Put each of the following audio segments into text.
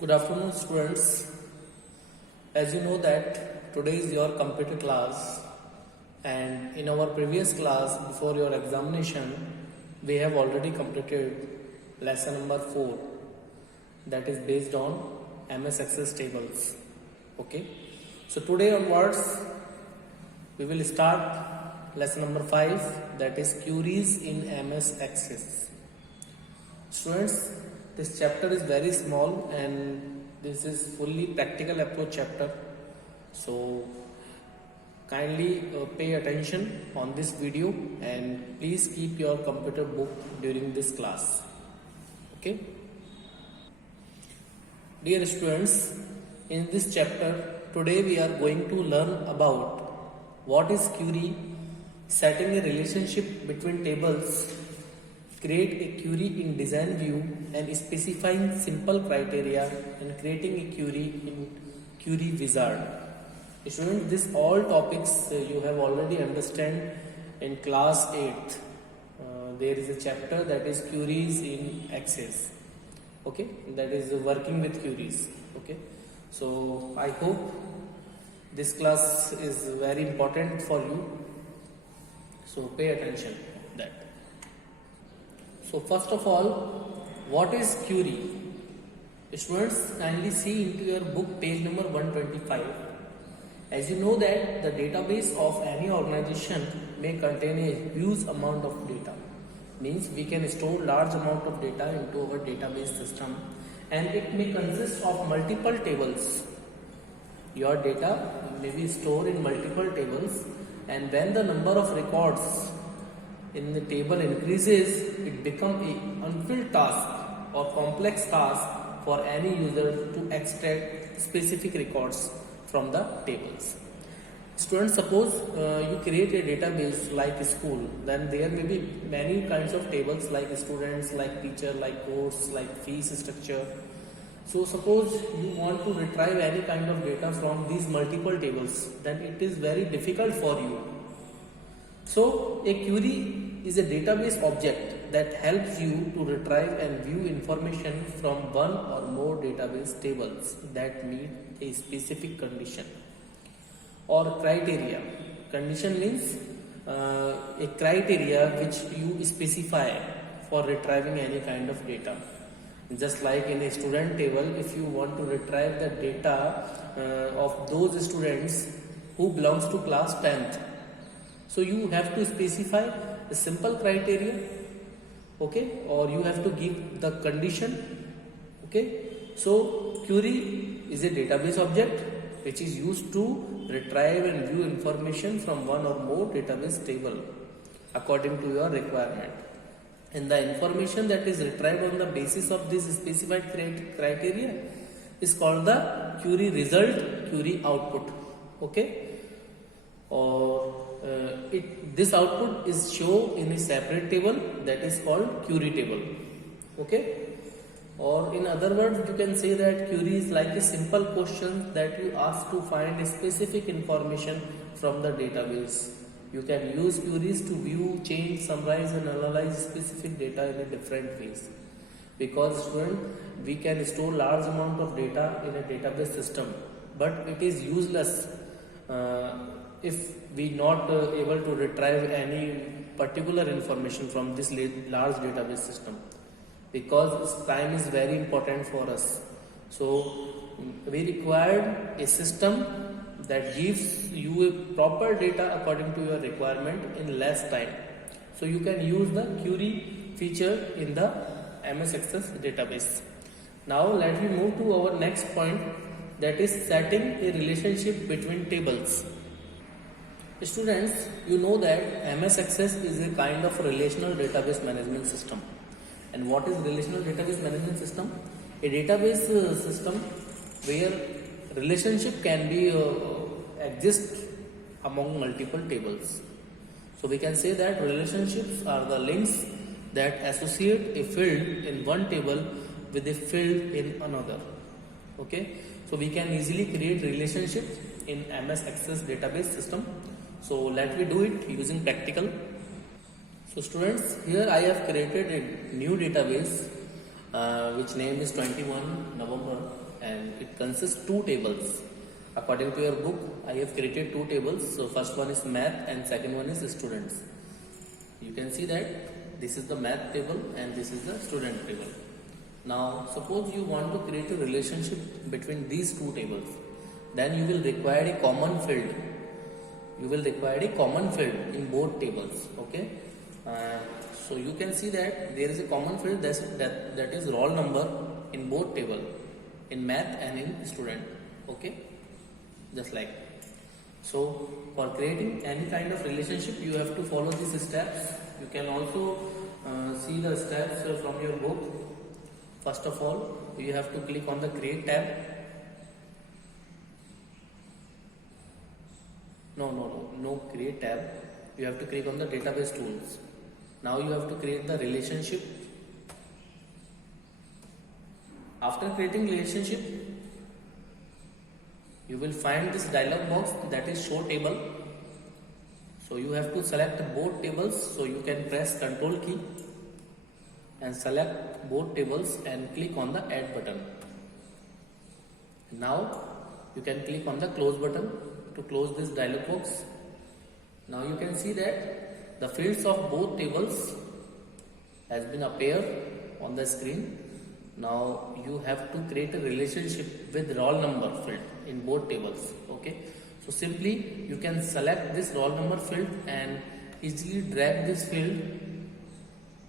Good afternoon, students. As you know that today is your computer class, and in our previous class before your examination, we have already completed lesson number 4, that is based on MS Access tables. Okay. So today onwards, we will start lesson number 5, that is queries in MS Access. Students, this chapter is very small and this is fully practical approach chapter. So kindly pay attention on this video and please keep your computer book during this class. Okay. Dear students, in this chapter today we are going to learn about what is query, setting a relationship between tables, create a query in design view and specifying simple criteria, and creating a query in query wizard. Students, this all topics you have already understand in class 8th. There is a chapter that is queries in Access. Okay, that is working with queries. Okay, so I hope this class is very important for you. So pay attention to that. So first of all, what is query? Students, kindly see into your book page number 125. As you know that the database of any organization may contain a huge amount of data. Means we can store large amount of data into our database system, and it may consist of multiple tables. Your data may be stored in multiple tables, and when the number of records in the table increases, it becomes an unfilled task or complex task for any user to extract specific records from the tables. Students, suppose you create a database like a school, then there may be many kinds of tables like students, like teacher, like course, like fees structure. So suppose you want to retrieve any kind of data from these multiple tables, then it is very difficult for you. So a query is a database object that helps you to retrieve and view information from one or more database tables that meet a specific condition or criteria. Condition means a criteria which you specify for retrieving any kind of data. Just like in a student table, if you want to retrieve the data of those students who belongs to class 10th, so you have to specify a simple criteria, okay, or you have to give the condition, okay. So query is a database object which is used to retrieve and view information from one or more database table according to your requirement, and the information that is retrieved on the basis of this specified criteria is called the query result, query output, okay. Or this output is shown in a separate table that is called query table, okay. Or in other words, you can say that query is like a simple question that you ask to find a specific information from the database. You can use queries to view, change, summarize and analyze specific data in a different ways. Because student, we can store large amount of data in a database system, but it is useless if we not able to retrieve any particular information from this large database system, because time is very important for us. So we required a system that gives you a proper data according to your requirement in less time. So you can use the query feature in the MS Access database. Now let me move to our next point, that is setting a relationship between tables. Students, you know that MS Access is a kind of relational database management system. And what is relational database management system? A database system where relationship can be exist among multiple tables. So we can say that relationships are the links that associate a field in one table with a field in another. Okay, so we can easily create relationships in MS Access database system. So let me do it using practical. So students, here I have created a new database which name is 21 November, and it consists two tables. According to your book, I have created two tables. So first one is math and second one is students. You can see that this is the math table and this is the student table. Now suppose you want to create a relationship between these two tables, then you will require a common field. You will require a common field in both tables. Okay. So you can see that there is a common field that is roll number in both table, in math and in student. Okay, just like. So for creating any kind of relationship, you have to follow these steps. You can also see the steps from your book. First of all, you have to click on the create tab. No create tab. You have to click on the database tools. Now you have to create the relationship. After creating relationship, you will find this dialog box that is show table. So you have to select both tables. So you can press Ctrl key and select both tables and click on the add button. Now you can click on the close button to close this dialog box. Now you can see that the fields of both tables has been appeared on the screen. Now you have to create a relationship with roll number field in both tables. Okay, so simply you can select this roll number field and easily drag this field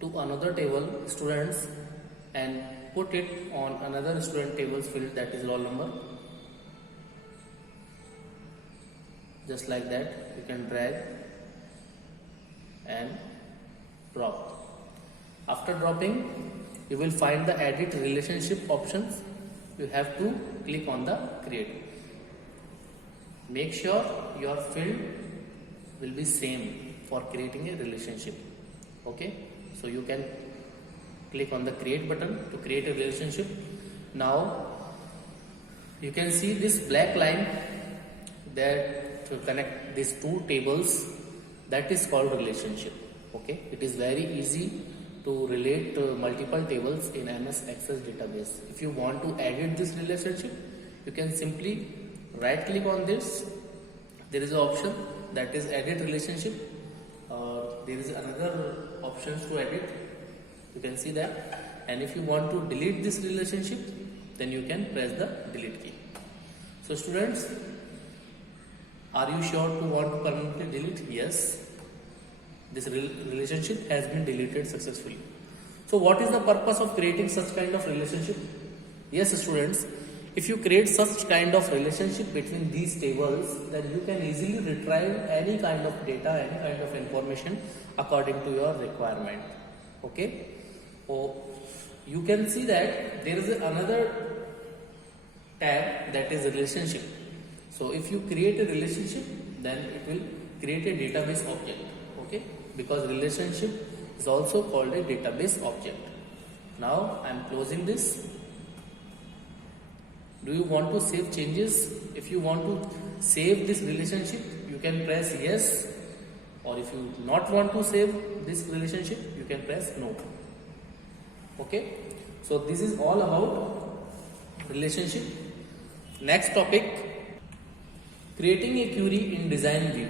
to another table, students, and put it on another student tables field, that is roll number. Just like that, you can drag and drop. After dropping, you will find the edit relationship options. You have to click on the create. Make sure your field will be same for creating a relationship. Okay, so you can click on the create button to create a relationship. Now you can see this black line that to connect these two tables, that is called relationship. Okay, it is very easy to relate multiple tables in MS Access database. If you want to edit this relationship, you can simply right click on this. There is an option that is edit relationship. There is another options to edit. You can see that. And if you want to delete this relationship, then you can press the delete key. So students, are you sure to want to permanently delete? Yes. This relationship has been deleted successfully. So what is the purpose of creating such kind of relationship? Yes students, if you create such kind of relationship between these tables, then you can easily retrieve any kind of data, any kind of information according to your requirement. Okay. So you can see that there is another tab that is relationship. So if you create a relationship, then it will create a database object. Okay, because relationship is also called a database object. Now I am closing this. Do you want to save changes? If you want to save this relationship, you can press yes, or if you not want to save this relationship, you can press no. Okay, so this is all about relationship. Next topic, creating a query in design view.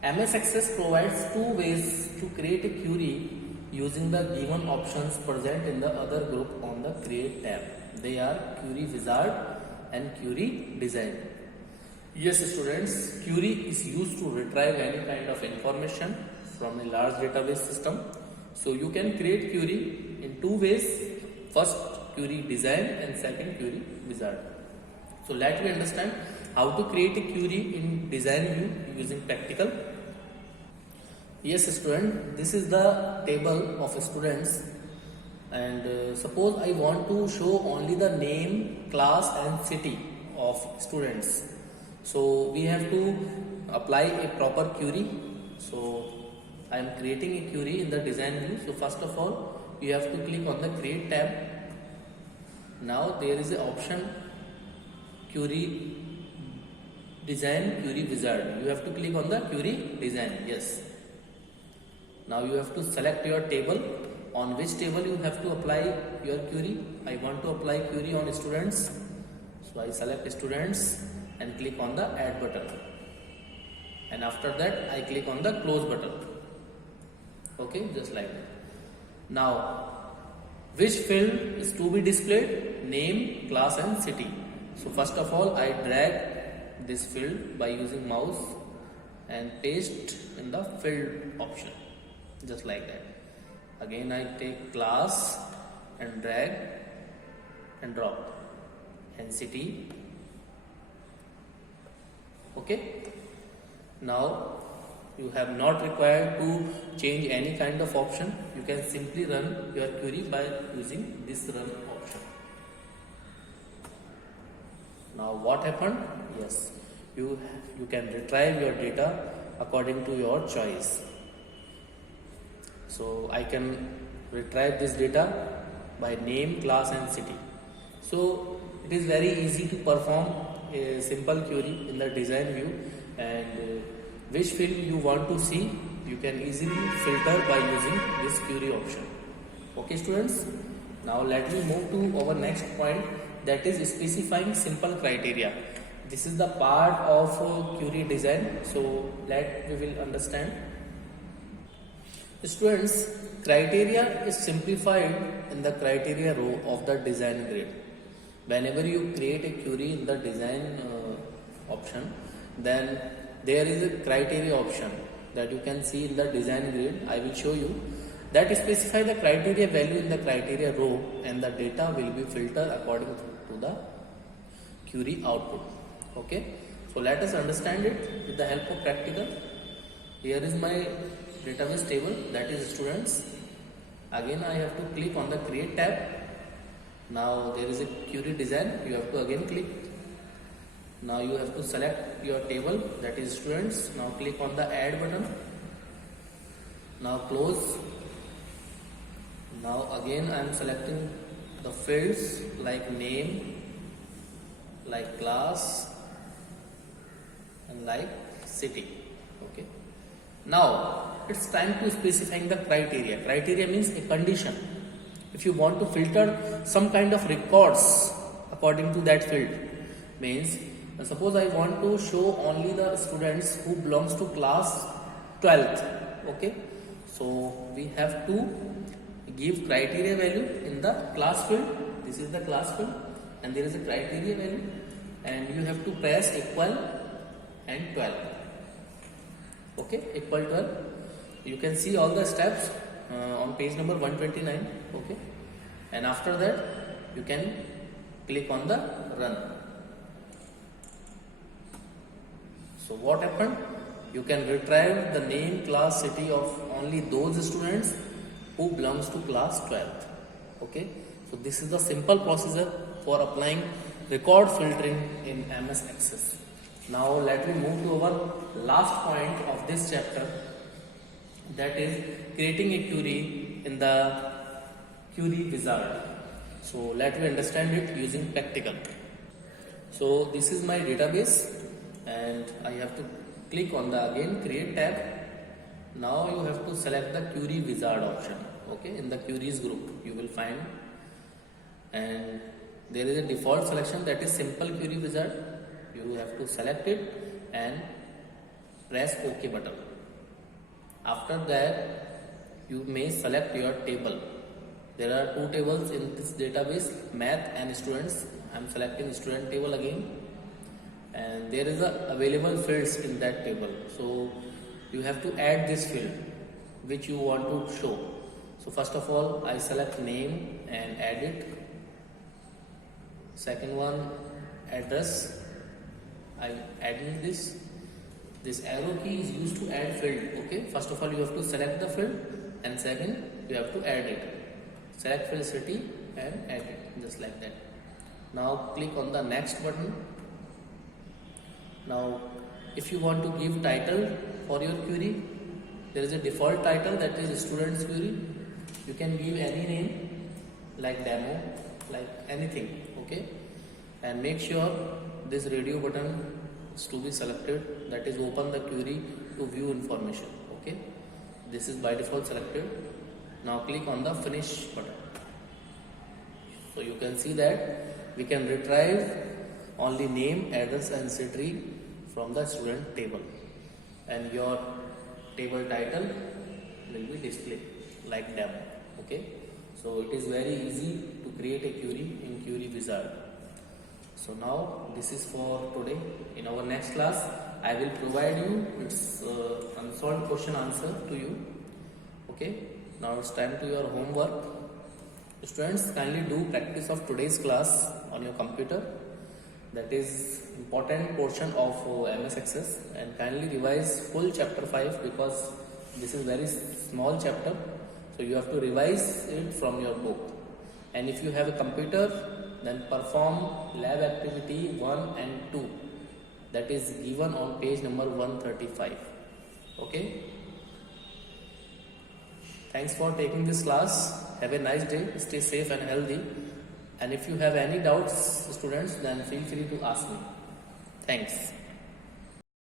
MS Access provides two ways to create a query using the given options present in the other group on the create tab. They are query wizard and query design. Yes students, query is used to retrieve any kind of information from a large database system. So you can create query in two ways. First, query design, and second, query wizard. So let me understand how to create a query in design view using practical. Yes student, this is the table of students, and suppose I want to show only the name, class and city of students. So we have to apply a proper query. So I am creating a query in the design view. So first of all, you have to click on the create tab. Now there is an option query design, query wizard. You have to click on the query design. Yes. Now you have to select your table, on which table you have to apply your query. I want to apply query on students, so I select students and click on the add button, and after that I click on the close button. Okay, just like that. Now, which field is to be displayed? Name, class and city. So first of all, I drag this field by using mouse and paste in the field option, just like that. Again I take class and drag and drop, and city. Okay. Now you have not required to change any kind of option. You can simply run your query by using this run option. Now what happened? Yes, you can retrieve your data according to your choice. So I can retrieve this data by name, class and city. So it is very easy to perform a simple query in the design view, and which field you want to see, you can easily filter by using this query option. Okay students, now let me move to our next point, that is specifying simple criteria. This is the part of query design, so we will understand. Students, criteria is simplified in the criteria row of the design grid. Whenever you create a query in the design option, then there is a criteria option that you can see in the design grid. I will show you that specify the criteria value in the criteria row, and the data will be filtered according to the query output. Okay, so let us understand it with the help of practical. Here is my database table, that is students. Again I have to click on the create tab. Now there is a query design, you have to again click. Now you have to select your table, that is students. Now click on the add button. Now close. Now again I am selecting the fields like name, like class and like city. Okay. Now it's time to specifying the criteria. Criteria means a condition. If you want to filter some kind of records according to that field, means suppose I want to show only the students who belongs to class 12th. Okay, so we have to give criteria value in the class field. This is the class field, and there is a criteria value, and you have to press equal and 12. Okay, equal 12. You can see all the steps on page number 129. Okay, and after that you can click on the run. So what happened? You can retrieve the name, class, city of only those students who belongs to class 12th. Okay, so this is the simple procedure for applying record filtering in MS Access. Now let me move to our last point of this chapter, that is creating a query in the query wizard. So let me understand it using practical. So this is my database, and I have to click on the again create tab. Now you have to select the query wizard option. Okay, in the queries group you will find, and there is a default selection, that is simple query wizard. You have to select it and press OK button. After that you may select your table. There are two tables in this database, math and students. I am selecting student table again, and there is a available fields in that table. So you have to add this field which you want to show. So first of all I select name and add it. Second one, address. I am adding this. This arrow key is used to add field. Okay, first of all you have to select the field, and second you have to add it. Select field city and add it, just like that. Now click on the next button. Now if you want to give title for your query, there is a default title, that is students query. You can give any name like demo, like anything. Okay, and make sure this radio button is to be selected, that is open the query to view information. Okay, this is by default selected. Now click on the finish button. So you can see that we can retrieve only name, address and city from the student table, and your table title will be displayed like them. Okay, so it is very easy to create a query in Query Wizard. So now this is for today. In our next class I will provide you its unsolved question answer to you. Okay, now it's time to your homework. Students, kindly do practice of today's class on your computer. That is important portion of MS Access, and kindly revise full chapter 5 because this is very small chapter, so you have to revise it from your book. And if you have a computer, then perform lab activity 1 and 2, that is given on page number 135. Okay, thanks for taking this class. Have a nice day, stay safe and healthy, and if you have any doubts, students, then feel free to ask me. Thanks.